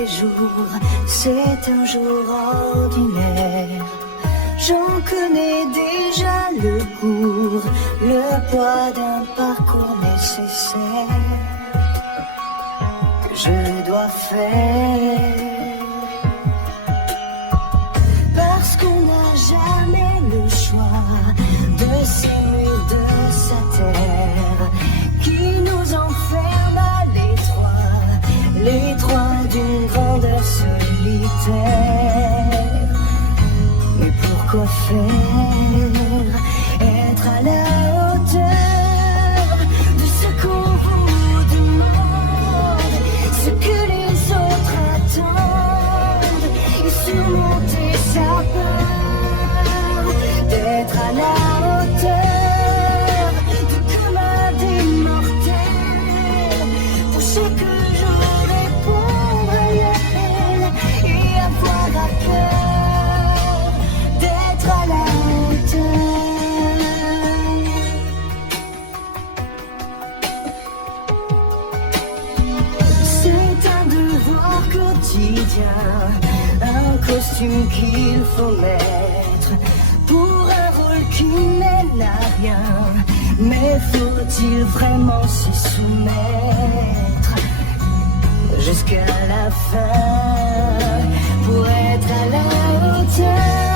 les jours, c'est un jour ordinaire. J'en connais déjà le cours, le poids d'un parcours nécessaire que je dois faire. Parce qu'on n'a jamais le choix de ces murs de sa terre qui nous enferme à l'étroit d'une grandeur solitaire. Mais pourquoi faire? Être à la hauteur de ce qu'on vous demande, ce que les autres attendent, et surmonter sa peur d'être à la hauteur de commun des mortels. Pour chaque jour répondre à l'appel et avoir à cœur d'être à la hauteur. C'est un devoir quotidien, un costume qu'il faut mettre pour un rôle qui mène à rien. Mais faut-il vraiment s'y soumettre jusqu'à la fin pour être à la hauteur?